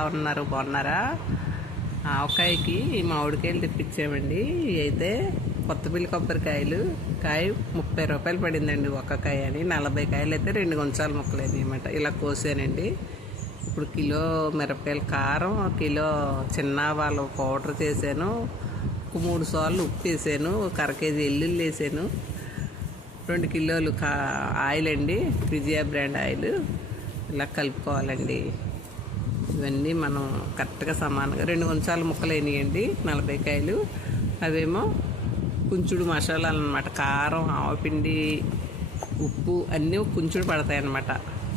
ఉన్నారు? బాగున్నారా? ఆవకాయకి మామిడికాయలు తెప్పించామండి. అయితే కొత్తపల్లి కొబ్బరికాయలు. కాయ ముప్పై రూపాయలు పడిందండి ఒక్క కాయ అని. నలభై కాయలు అయితే రెండు గుంచాలు ముక్కలేదు అనమాట ఇలా కోసానండి. ఇప్పుడు కిలో మిరపకాయలు కారం కిలో చిన్న వాళ్ళు పౌడర్ చేశాను. ఒక మూడు సార్లు ఉప్పు వేసాను. ఒక అర కేజీ ఎల్లుల్లి వేసాను. రెండు కిలోలు కా ఆయిల్ అండి. Vijaya brand oil. ఇలా కలుపుకోవాలండి. ఇవన్నీ మనం కరెక్ట్గా సమానంగా రెండు కొంచాలు ముక్కలు వేయండి నలభై కాయలు. అవేమో కుంచుడు మసాలాలు అనమాట కారం ఆవపిండి ఉప్పు అన్నీ కుంచుడు పడతాయి అనమాట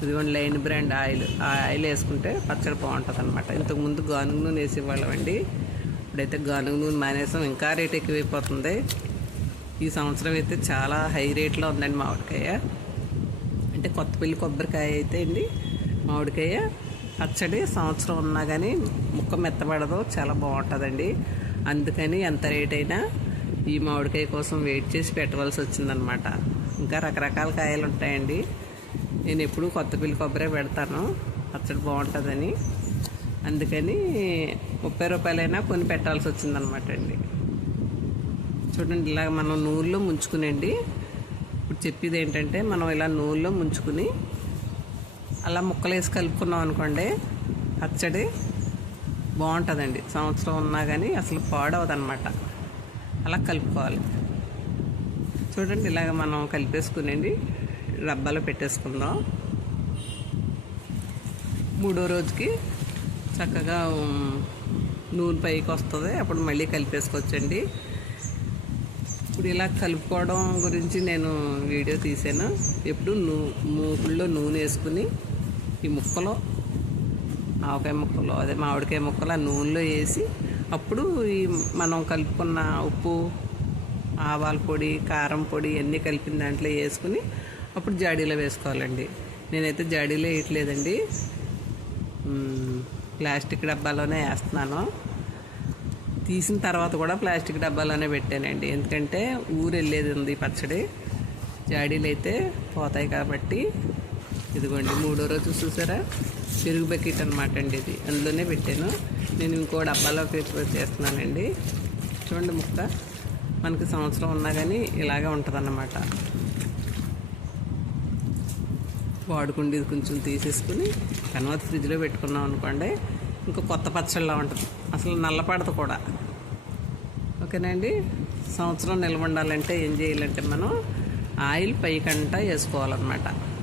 ఇదిగోండి లైన్ బ్రాండ్ ఆయిల్. ఆ ఆయిల్ వేసుకుంటే పచ్చడి బాగుంటుంది అనమాట ఇంతకుముందు గానుగ నూనె వేసేవాళ్ళం అండి. ఇప్పుడైతే గానుగ నూనె మానేసాం. ఇంకా రేట్ ఎక్కువైపోతుంది. ఈ సంవత్సరం అయితే చాలా హై రేట్లో ఉందండి మామిడికాయ. అంటే కొత్తపల్లి కొబ్బరికాయ అయితే అండి మామిడికాయ పచ్చడి సంవత్సరం ఉన్నా కానీ ముక్క మెత్తబడదు చాలా బాగుంటుందండి. అందుకని ఎంత రేట్ అయినా ఈ మామిడికాయ కోసం వెయిట్ చేసి పెట్టవలసి వచ్చిందనమాట. ఇంకా రకరకాల కాయలు ఉంటాయండి. నేను ఎప్పుడూ కొత్తపల్లి కొబ్బరే పెడతాను. పచ్చడి బాగుంటుందని. అందుకని ముప్పై రూపాయలైనా కొని పెట్టాల్సి వచ్చిందనమాట అండి. చూడండి ఇలా మనం నూనెలో ముంచుకునండి. ఇప్పుడు చెప్పేది ఏంటంటే మనం ఇలా నూనెలో ముంచుకుని అలా ముక్కలు వేసి కలుపుకున్నాం అనుకోండి పచ్చడి బాగుంటుందండి. సంవత్సరం ఉన్నా కానీ అసలు పాడవదనమాట అలా కలుపుకోవాలి. చూడండి ఇలాగ మనం కలిపేసుకునండి డబ్బాలో పెట్టేసుకుందాం. మూడో రోజుకి చక్కగా నూనె పైకి వస్తుంది. అప్పుడు మళ్ళీ కలిపేసుకోవచ్చండి. ఇప్పుడు ఇలా కలుపుకోవడం గురించి నేను వీడియో తీసాను ఎప్పుడు నూ మూకుల్లో నూనె వేసుకుని ఈ ముక్కలో ఆవకాయ ముక్కలు అదే మామిడికాయ ముక్కలు ఆ నూనెలో వేసి అప్పుడు ఈ మనం కలుపుకున్న ఉప్పు ఆవాల పొడి కారం పొడి అన్నీ కలిపిన దాంట్లో వేసుకుని అప్పుడు జాడీలో వేసుకోవాలండి. నేనైతే జాడీలో వేయట్లేదండి. ప్లాస్టిక్ డబ్బాలోనే వేస్తున్నాను. తీసిన తర్వాత కూడా ప్లాస్టిక్ డబ్బాలోనే పెట్టానండి. ఎందుకంటే ఊరు వెళ్ళేది ఉంది పచ్చడి. జాడీలు అయితే పోతాయి కాబట్టి ఇదిగోండి మూడో రోజు చూసారా? పెరుగు బకెట్ అనమాట అండి ఇది. అందులోనే పెట్టాను. నేను ఇంకో డబ్బాలో పెట్టి చేస్తున్నానండి. చూడండి ముక్క. మనకి సంవత్సరం ఉన్నా కానీ ఇలాగే ఉంటుందన్నమాట. వాడుకుండి కొంచెం తీసేసుకుని తర్వాత ఫ్రిడ్జ్లో పెట్టుకున్నాం అనుకోండి ఇంకా కొత్త పచ్చళ్ళ ఉంటుంది. అసలు నల్లపడదు కూడా. ఓకేనండి సంవత్సరం నిల్వ ఉండాలంటే ఏం చేయాలంటే మనం ఆయిల్ పైకంట వేసుకోవాలన్నమాట.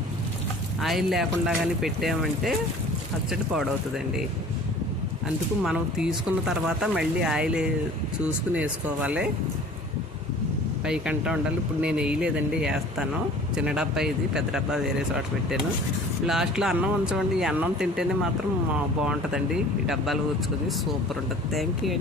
ఆయిల్ లేకుండా కానీ పెట్టామంటే పచ్చడి పాడవుతుందండి. అందుకు మనం తీసుకున్న తర్వాత మళ్ళీ ఆయిల్ చూసుకుని వేసుకోవాలి. పైకంటా ఉండాలి. ఇప్పుడు నేను వేయలేదండి వేస్తాను. చిన్న డబ్బా ఇది పెద్ద డబ్బా వేరే చోట పెట్టాను. లాస్ట్లో అన్నం ఉంచమండి ఈ అన్నం తింటేనే మాత్రం బాగుంటుందండి. ఈ డబ్బాలు కూర్చుకొని సూపర్ ఉంటుంది. Thank you